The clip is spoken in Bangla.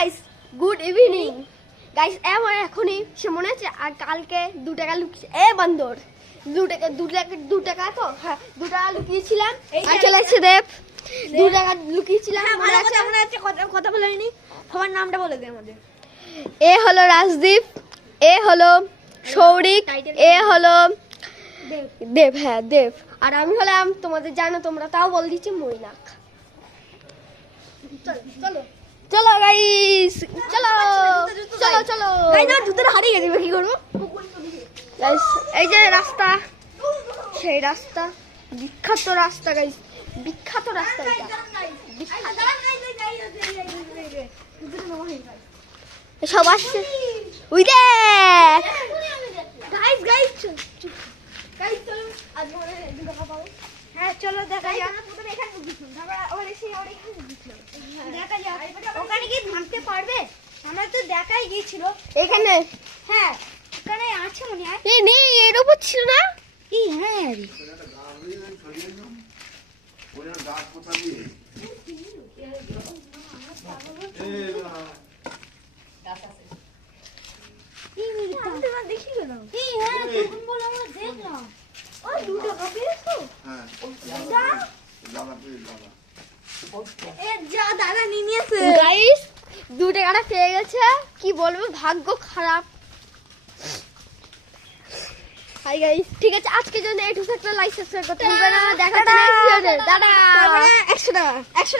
Guys, good evening guys. এখনই সে মনে আছে আর কালকে 2 টাকা লুকিয়ে বান্দর 2 টাকা তো হ্যাঁ 2 টাকা লুকিয়েছিলাম। আর চলেছে দেব 2 টাকা লুকিয়েছিলাম। মনে আছে কথা বলে হয়নি। সবার নামটা বলে দে আমাদের। এ হলো রাজদীপ, এ হলো সৌরিক, এ হলো দেব। হ্যাঁ দেব। আর আমি হলাম তোমাদের জানো তোমরা, তাও বল দিচ্ছি মৈনাক। চলো চলো গাইস, চলো চলো চলো। গাইস জুতোটা হারিয়ে গেছে, কি করবো গাইস? এই যে রাস্তা, সেই রাস্তা, বিখ্যাত রাস্তা গাইস, বিখ্যাত রাস্তা এটা। সব আসছে ওই দেখ গাইস গাইস গাইস চলো আজকে আমরা 2 টাকা পাবো। হ্যাঁ চলো দেখা যাক। প্রথমে এখানে গিয়েছিলাম, তারপর ওখানে সেই ওখানে গিয়েছিলাম। দেখা যাক ওখানে কি ভাঙতে পারবে। আমরা তো দেখাই গিয়েছিল এখানে। হ্যাঁ ওখানে আছে মনে হয়। এই নেই, এর উপর ছিল না। এই হ্যাঁ ওই গাছ কোথা দিয়ে দাদা নিয়ে নিয়েছে গাইস। 2 টাকাটা পেয়ে গেছে, কি বলবো ভাগ্য খারাপ। হাই গাইস, ঠিক আছে আজকের জন্য একটু একটা লাইক সাবস্ক্রাইব করতে ভুলবে না। দেখা হচ্ছে নেক্সট ভিডিওতে। টাটা। 100 টাকা 100